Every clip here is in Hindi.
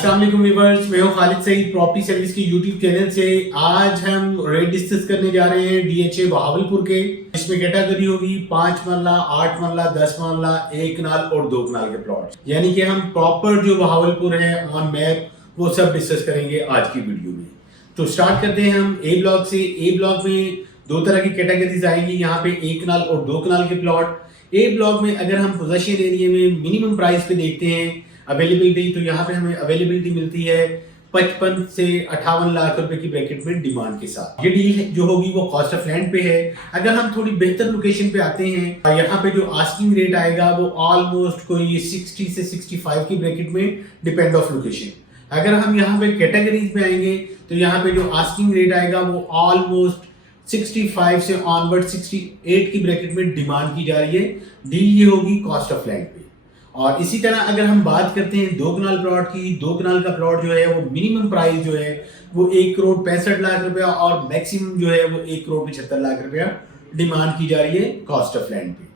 अस्सलाम वालेकुम व्यूअर्स, मैं हूं खालिद सईद प्रॉपर्टी सर्विस की यूट्यूब चैनल से। आज हम रेट डिस्कस करने जा रहे हैं डीएचए बहावलपुर के। इसमें कैटेगरी होगी 5 मरला, 8 मरला, 10 मरला, 1 कनाल और 2 कनाल के प्लॉट। यानी कि हम प्रॉपर जो बहावलपुर है ऑन मैप वो सब डिस्कस करेंगे आज की वीडियो में। तो स्टार्ट करते हैं हम ए ब्लॉक से। ए ब्लॉक में दो तरह की कैटेगरीज आएंगी, यहाँ पे 1 कनाल और 2 कनाल के प्लॉट। ए ब्लॉक में अगर हम पोजेशन एरिया में मिनिमम प्राइस पे देखते हैं अवेलेबिलिटी, तो यहाँ पे हमें अवेलेबिलिटी मिलती है 55 से 58 लाख रुपए की ब्रैकेट में डिमांड के साथ। ये डील जो होगी वो कॉस्ट ऑफ लैंड पे है। अगर हम थोड़ी बेहतर लोकेशन पे आते हैं, यहाँ पे जो आस्किंग रेट आएगा वो ऑलमोस्ट कोई 60 से 65 की ब्रैकेट में डिपेंड ऑफ लोकेशन। अगर हम यहाँ पे कैटेगरीज में आएंगे तो यहाँ पे जो आस्किंग रेट आएगा वो ऑलमोस्ट 65 से ऑनवर्ड 68 की ब्रैकेट में डिमांड की जा रही है। डील ये होगी कॉस्ट ऑफ लैंड पे। और इसी तरह अगर हम बात करते हैं 2 कनाल प्लॉट की, 2 कनाल का प्लॉट जो है वो मिनिमम प्राइस जो है वो 1 करोड़ 65 लाख रुपया और मैक्सिमम जो है वो 1 करोड़ 75 लाख रुपया डिमांड की जा रही है कॉस्ट ऑफ लैंड पे।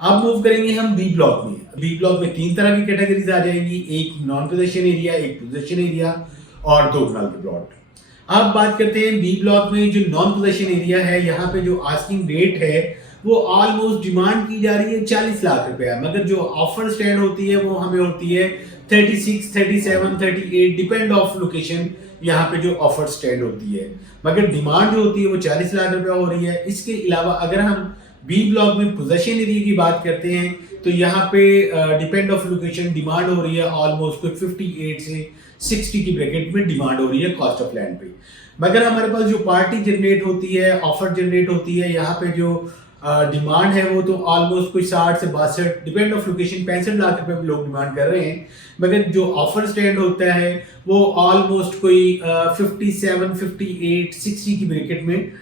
अब मूव करेंगे हम बी ब्लॉक में। बी ब्लॉक में 3 तरह की कैटेगरीज आ जाएंगी, एक नॉन पोजेशन एरिया, एक पोजेशन एरिया और 2 कनाल के प्लॉट। अब बात करते हैं बी ब्लॉक में जो नॉन पोजेशन एरिया है, यहाँ पे जो आस्किंग रेट है वो ऑलमोस्ट डिमांड की जा रही है 40 लाख रुपया, मगर जो ऑफर स्टैंड होती है वो हमें होती है 36, 37, 38 डिपेंड ऑफ लोकेशन। यहाँ पे जो ऑफर स्टैंड होती है, मगर डिमांड जो होती है वो 40 लाख रुपया हो रही है। इसके अलावा अगर हम बी ब्लॉक में पोजेशन एरिया की बात करते हैं तो यहाँ पे डिपेंड ऑफ लोकेशन डिमांड हो रही है ऑलमोस्ट कोई 58 से 60 की ब्रैकेट में डिमांड हो रही है कॉस्ट ऑफ लैंड पे। मगर हमारे पास जो पार्टी जनरेट होती है, ऑफर जनरेट होती है, यहाँ पे जो डिमांड है वो तो ऑलमोस्ट कोई 60 से 62 डिपेंड ऑफ लोकेशन 65 लाख रुपए में लोग डिमांड कर रहे हैं। मगर जो ऑफर स्टैंड होता है वो ऑलमोस्ट कोई 57, 58, 60 की ब्रैकेट में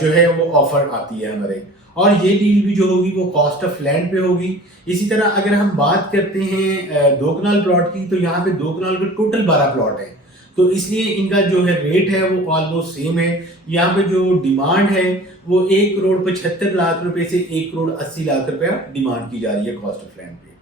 जो है वो ऑफर आती है हमारे। और ये डील भी जो होगी वो कॉस्ट ऑफ लैंड पे होगी। इसी तरह अगर हम बात करते हैं 2 कनाल प्लॉट की, तो यहाँ पे 2 कनाल के टोटल 12 प्लॉट है, तो इसलिए इनका जो है रेट है वो ऑलमोस्ट सेम है। यहाँ पे जो डिमांड है वो 1 करोड़ 75 लाख रुपए से 1 करोड़ 80 लाख रुपया डिमांड की जा रही है कॉस्ट ऑफ लैंड पे।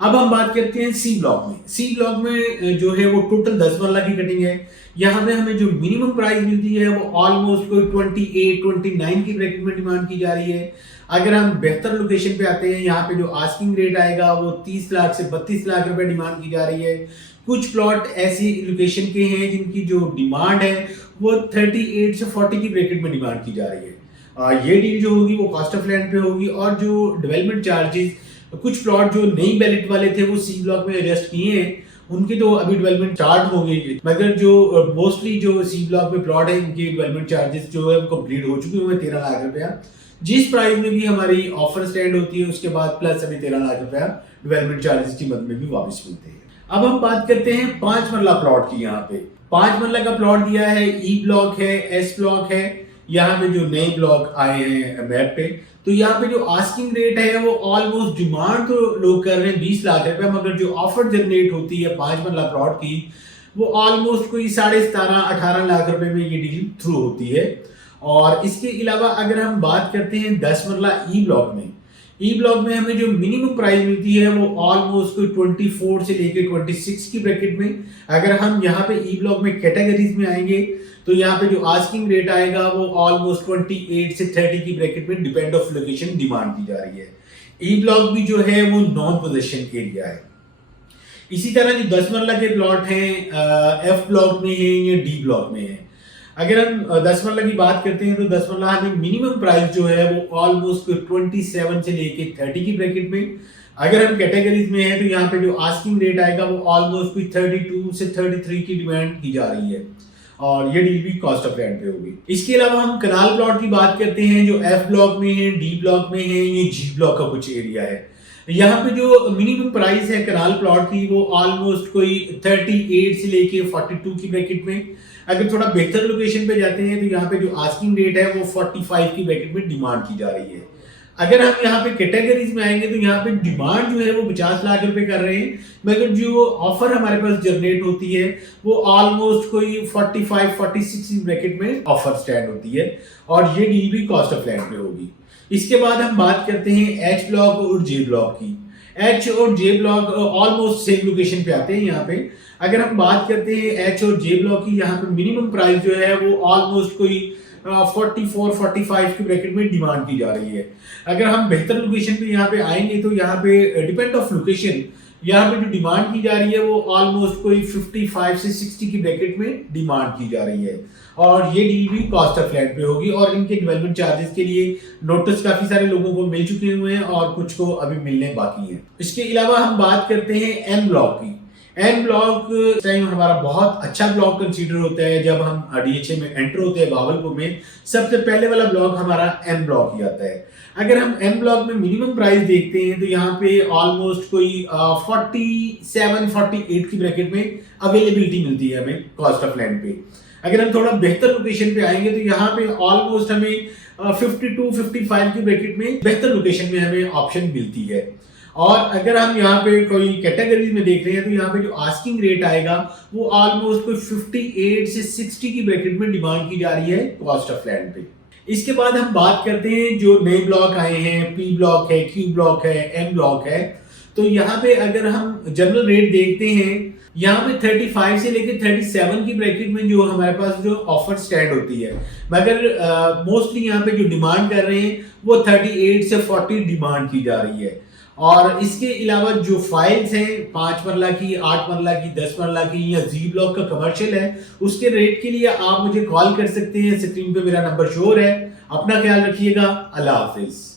अब हम बात करते हैं सी ब्लॉक में। सी ब्लॉक में जो है वो टोटल 10 मरला की कटिंग है। यहाँ पे हमें जो मिनिमम प्राइस मिलती है वो ऑलमोस्ट कोई 28, 29 की ब्रैकेट में डिमांड की जा रही है। अगर हम बेहतर लोकेशन पे आते हैं, यहाँ पे जो आस्किंग रेट आएगा वो 30 लाख से 32 लाख रुपए डिमांड की जा रही है। कुछ प्लॉट ऐसी लोकेशन के हैं जिनकी जो डिमांड है वो 38 से 40 की ब्रैकेट में डिमांड की जा रही है। ये डील जो होगी वो कॉस्ट ऑफ लैंड पे होगी। और जो डेवलपमेंट चार्जेस, कुछ प्लॉट जो नई बैलेट वाले थे वो सी ब्लॉक में एडजस्ट किए हैं, उनके तो अभी डेवलपमेंट स्टार्ट हो गई, मगर जो मोस्टली जो सी ब्लॉक में प्लॉट है इनके डेवलपमेंट चार्जेस जो है कंप्लीट हो चुके हुए 13 लाख रुपया। जिस प्राइस में भी हमारी ऑफर स्टैंड होती है उसके बाद प्लस अभी 13 लाख रुपया डेवलपमेंट चार्जेस की मद में भी वापस मिलते हैं। अब हम बात करते हैं 5 मरला प्लॉट की। यहाँ पे 5 मरला का प्लॉट दिया है, ई ब्लॉक है, एस ब्लॉक है। यहाँ पे जो नए ब्लॉक आए हैं मैप पे, तो यहाँ पे जो आस्किंग रेट है वो ऑलमोस्ट डिमांड तो लोग कर रहे हैं 20 लाख रुपए, मगर जो ऑफर जनरेट होती है 5 मरला प्लॉट की वो ऑलमोस्ट कोई 17.5, 18 लाख रुपए में ये डील थ्रू होती है। और इसके अलावा अगर हम बात करते हैं 10 मरला ई ब्लॉक में, ई ब्लॉक में हमें जो मिनिमम प्राइस मिलती है वो ऑलमोस्ट कोई 24 से लेके 26 की ब्रैकेट में। अगर हम यहाँ पे ई ब्लॉक में कैटेगरीज में आएंगे तो यहाँ पे जो आस्किंग रेट आएगा वो ऑलमोस्ट 28 से 30 की ब्रैकेट में डिपेंड ऑफ लोकेशन डिमांड की जा रही है। ई ब्लॉक भी जो है वो नॉन पोजेशन एरिया है। इसी तरह जो 10 मरला के प्लॉट हैं एफ ब्लॉक में है या डी ब्लॉक में है। अगर हम 10 मरला की बात करते हैं तो 10 मरला हमें मिनिमम प्राइस जो है वो ऑलमोस्ट 27 से लेके 30 की ब्रैकेट में। अगर हम कैटेगरीज में है तो यहाँ पे जो आस्किंग रेट आएगा वो ऑलमोस्ट 32 से 33 की डिमांड की जा रही है। और ये डील भी कॉस्ट ऑफ लैंड पे होगी। इसके अलावा हम कनाल प्लॉट की बात करते हैं जो एफ ब्लॉक में है, डी ब्लॉक में है, ये जी ब्लॉक का कुछ एरिया है। यहाँ पे जो मिनिमम प्राइस है कनाल प्लॉट की वो ऑलमोस्ट कोई 38 से लेके 42 की ब्रैकेट में। अगर थोड़ा बेहतर लोकेशन पे जाते हैं तो यहाँ पे जो आस्किंग रेट है वो 45 की ब्रैकेट में डिमांड की जा रही है। अगर हम यहाँ पे कैटेगरीज में आएंगे तो यहाँ पे डिमांड जो है वो 50 लाख रुपए कर रहे हैं, मगर जो ऑफर हमारे पास जनरेट होती है वो ऑलमोस्ट कोई 45, 46 की ब्रैकेट में ऑफर स्टैंड होती है। और ये डील भी कॉस्ट ऑफ लैंड पे होगी। इसके बाद हम बात करते हैं एच ब्लॉक और जे ब्लॉक की। एच और जे ब्लॉक ऑलमोस्ट सेम लोकेशन पे आते हैं। यहाँ पे अगर हम बात करते हैं एच और जे ब्लॉक की, यहाँ पे मिनिमम प्राइस जो है वो ऑलमोस्ट कोई 44-45 के ब्रैकेट में डिमांड की जा रही है। अगर हम बेहतर लोकेशन पे यहाँ पे आएंगे तो यहाँ पे डिपेंड ऑफ लोकेशन, यहाँ पे जो डिमांड की जा रही है वो ऑलमोस्ट कोई 55 से 60 की ब्रैकेट में डिमांड की जा रही है, और ये डील भी कॉस्ट ऑफ लैंड पे होगी। और इनके डेवलपमेंट चार्जेस के लिए नोटिस काफी सारे लोगों को मिल चुके हुए हैं और कुछ को अभी मिलने बाकी है। इसके अलावा हम बात करते हैं एन ब्लॉक की। एन ब्लॉक टाइम हमारा बहुत अच्छा ब्लॉक कंसीडर होता है। जब हम डीएचए में एंटर होते हैं भावलपुर में, सबसे पहले वाला ब्लॉक हमारा एन ब्लॉक ही आता है। अगर हम एन ब्लॉक में मिनिमम प्राइस देखते हैं तो यहाँ पे ऑलमोस्ट कोई 47-48 की ब्रैकेट में अवेलेबिलिटी मिलती है हमें कॉस्ट ऑफ लैंड पे। अगर हम थोड़ा बेहतर लोकेशन पे आएंगे तो यहाँ पे ऑलमोस्ट हमें 52-55 की ब्रैकेट में बेहतर लोकेशन में हमें ऑप्शन मिलती है। और अगर हम यहाँ पे कोई कैटेगरीज में देख रहे हैं तो यहाँ पे जो आस्किंग रेट आएगा वो ऑलमोस्ट कोई 58 से 60 की ब्रैकेट में डिमांड की जा रही है कॉस्ट ऑफ लैंड पे। इसके बाद हम बात करते हैं जो नए ब्लॉक आए हैं, पी ब्लॉक है, क्यू ब्लॉक है, एम ब्लॉक है। तो यहाँ पे अगर हम जनरल रेट देखते हैं, यहाँ पे 35 से लेकर 37 की ब्रैकेट में जो हमारे पास जो ऑफर स्टैंड होती है, मगर मोस्टली यहाँ पे जो डिमांड कर रहे हैं वो 38 से 40 डिमांड की जा रही है। और इसके अलावा जो फाइल्स हैं 5 मरला की, 8 मरला की, 10 मरला की या जी ब्लॉक का कमर्शियल है, उसके रेट के लिए आप मुझे कॉल कर सकते हैं। स्क्रीन पे मेरा नंबर शो है। अपना ख्याल रखिएगा। अल्लाह हाफिज।